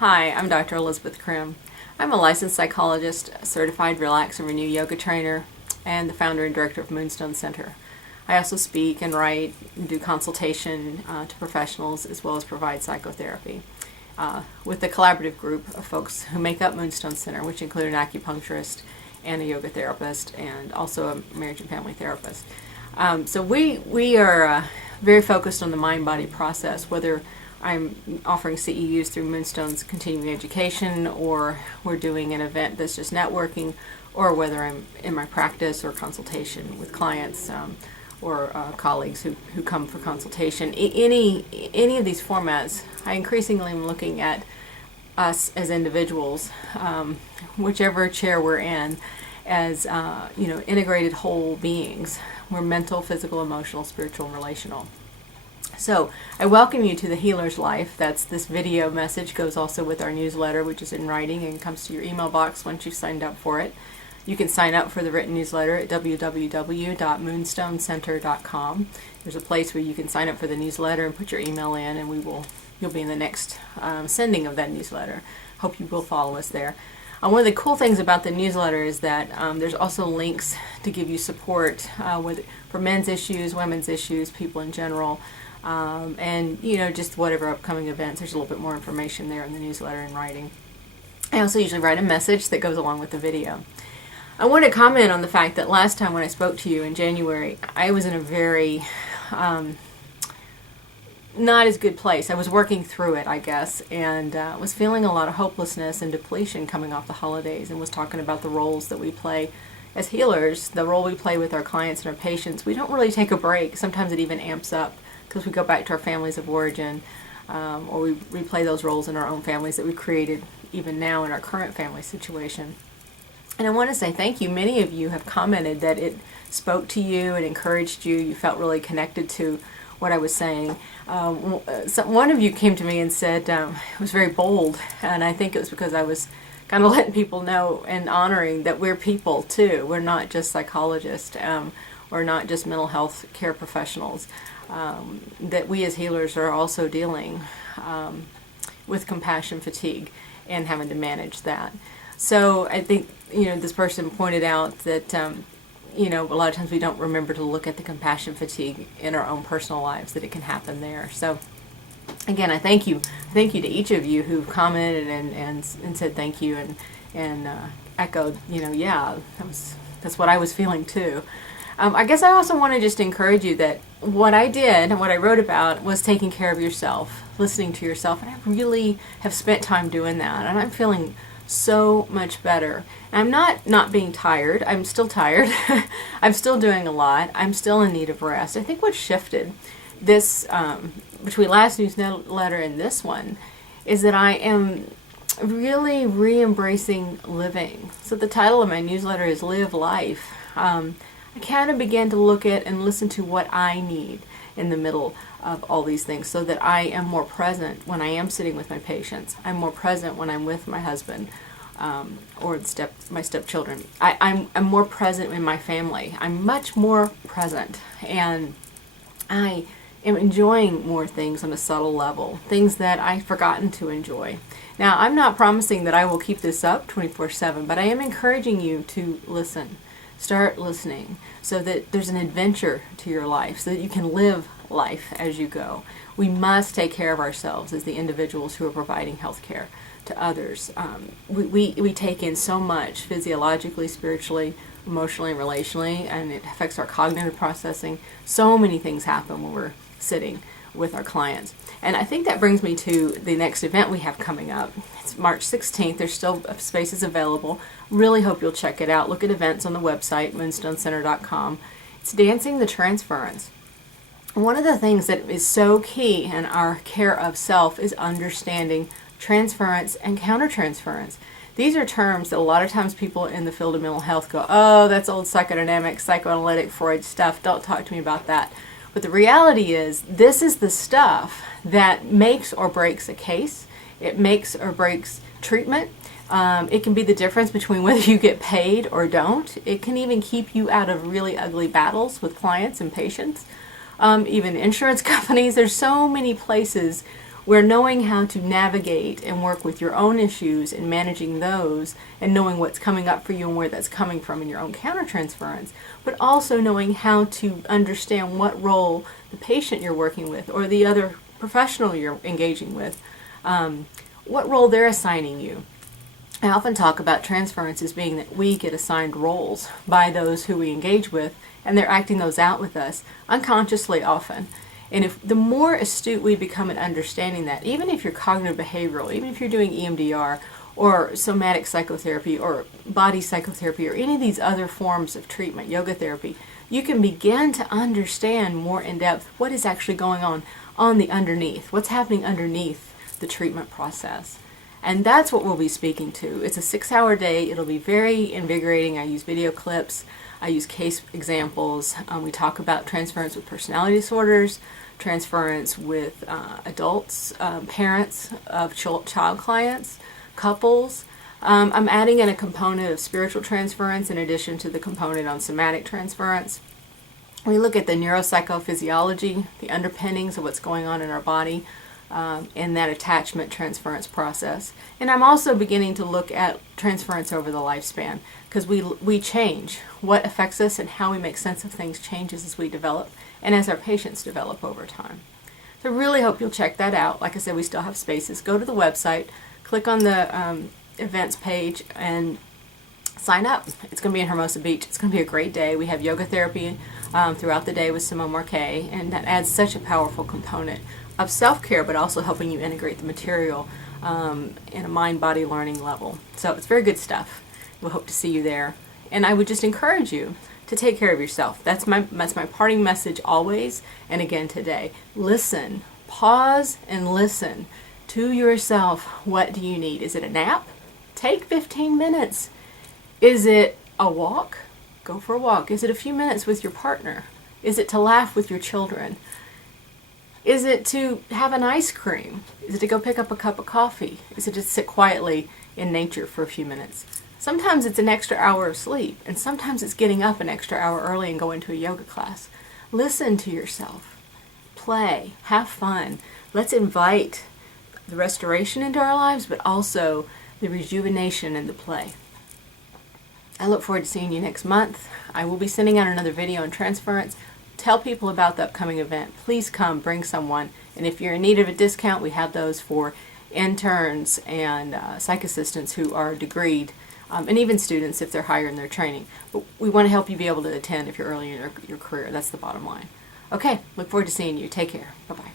Hi, I'm Dr. Elisabeth Crim. I'm a licensed psychologist, a certified Relax and Renew yoga trainer, and the founder and director of Moonstone Center. I also speak and write and do consultation to professionals as well as provide psychotherapy with a collaborative group of folks who make up Moonstone Center, which include an acupuncturist and a yoga therapist and also a marriage and family therapist. So we are very focused on the mind-body process, whether I'm offering CEUs through Moonstone's continuing education, or we're doing an event that's just networking, or whether I'm in my practice or consultation with clients or colleagues who come for consultation. Any of these formats, I increasingly am looking at us as individuals, whichever chair we're in, as integrated whole beings. We're mental, physical, emotional, spiritual, and relational. So I welcome you to the Healer's Life. That's this video message, goes also with our newsletter, which is in writing and comes to your email box once you've signed up for it. You can sign up for the written newsletter at www.moonstonecenter.com. There's a place where you can sign up for the newsletter and put your email in, and you'll be in the next sending of that newsletter. Hope you will follow us there. One of the cool things about the newsletter is that there's also links to give you support for men's issues, women's issues, people in general. And just whatever upcoming events. There's a little bit more information there in the newsletter in writing. I also usually write a message that goes along with the video. I want to comment on the fact that last time when I spoke to you in January, I was in a very not as good place. I was working through it, I guess, and was feeling a lot of hopelessness and depletion coming off the holidays, and was talking about the roles that we play as healers, the role we play with our clients and our patients. We don't really take a break. Sometimes it even amps up, because we go back to our families of origin, or we replay those roles in our own families that we created even now in our current family situation. And I want to say thank you. Many of you have commented that it spoke to you, it encouraged you, you felt really connected to what I was saying. One of you came to me and said it was very bold, and I think it was because I was kind of letting people know and honoring that we're people too. We're not just psychologists, we're not just mental health care professionals. That we as healers are also dealing with compassion fatigue and having to manage that. So I think, this person pointed out that, a lot of times we don't remember to look at the compassion fatigue in our own personal lives, that it can happen there. So again, I thank you. Thank you to each of you who've commented and said thank you and echoed, that's what I was feeling too. I guess I also want to just encourage you that what I did and what I wrote about was taking care of yourself, listening to yourself, and I really have spent time doing that, and I'm feeling so much better. And I'm not being tired. I'm still tired. I'm still doing a lot. I'm still in need of rest. I think what shifted this between last newsletter and this one is that I am really re-embracing living. So the title of my newsletter is Live Life. I kind of began to look at and listen to what I need in the middle of all these things, so that I am more present when I am sitting with my patients. I'm more present when I'm with my husband or my stepchildren. I'm more present in my family. I'm much more present, and I am enjoying more things on a subtle level, things that I've forgotten to enjoy. Now, I'm not promising that I will keep this up 24/7, but I am encouraging you to listen. Start listening so that there's an adventure to your life, so that you can live life as you go. We must take care of ourselves as the individuals who are providing health care to others. We take in so much physiologically, spiritually, emotionally, and relationally, and it affects our cognitive processing. So many things happen when we're sitting with our clients. And I think that brings me to the next event we have coming up. It's March 16th. There's still spaces available. Really hope you'll check it out. Look at events on the website, moonstonecenter.com. It's Dancing the Transference. One of the things that is so key in our care of self is understanding transference and countertransference. These are terms that a lot of times people in the field of mental health go, oh, that's old psychodynamic, psychoanalytic, Freud stuff. Don't talk to me about that. But the reality is, this is the stuff that makes or breaks a case. It makes or breaks treatment. It can be the difference between whether you get paid or don't. It can even keep you out of really ugly battles with clients and patients. Even insurance companies. There's so many places where knowing how to navigate and work with your own issues and managing those and knowing what's coming up for you and where that's coming from in your own countertransference, but also knowing how to understand what role the patient you're working with or the other professional you're engaging with, what role they're assigning you. I often talk about transference as being that we get assigned roles by those who we engage with, and they're acting those out with us unconsciously often. And if the more astute we become in understanding that, even if you're cognitive behavioral, even if you're doing EMDR or somatic psychotherapy or body psychotherapy or any of these other forms of treatment, yoga therapy, you can begin to understand more in depth what is actually going on the underneath, what's happening underneath the treatment process. And that's what we'll be speaking to. It's a 6-hour day. It'll be very invigorating. I use video clips. I use case examples. We talk about transference with personality disorders, transference with adults, parents of child clients, couples. I'm adding in a component of spiritual transference in addition to the component on somatic transference. We look at the neuro-psycho-physiology, the underpinnings of what's going on in our body, in that attachment transference process. And I'm also beginning to look at transference over the lifespan, because we change. What affects us and how we make sense of things changes as we develop and as our patients develop over time. So I really hope you'll check that out. Like I said, we still have spaces. Go to the website, click on the events page, and sign up. It's going to be in Hermosa Beach. It's going to be a great day. We have yoga therapy throughout the day with Simone Marquet, and that adds such a powerful component of self-care, but also helping you integrate the material in a mind-body learning level. So it's very good stuff. We'll hope to see you there. And I would just encourage you to take care of yourself. That's my parting message always, and again today. Listen, pause and listen to yourself. What do you need? Is it a nap? Take 15 minutes. Is it a walk? Go for a walk. Is it a few minutes with your partner? Is it to laugh with your children? Is it to have an ice cream? Is it to go pick up a cup of coffee? Is it to sit quietly in nature for a few minutes? Sometimes it's an extra hour of sleep, and sometimes it's getting up an extra hour early and going to a yoga class. Listen to yourself. Play. Have fun. Let's invite the restoration into our lives, but also the rejuvenation and the play. I look forward to seeing you next month. I will be sending out another video on transference. Tell people about the upcoming event. Please come, bring someone. And if you're in need of a discount, we have those for interns and psych assistants who are degreed, and even students if they're higher in their training. But we want to help you be able to attend if you're early in your career. That's the bottom line. Okay, look forward to seeing you. Take care. Bye-bye.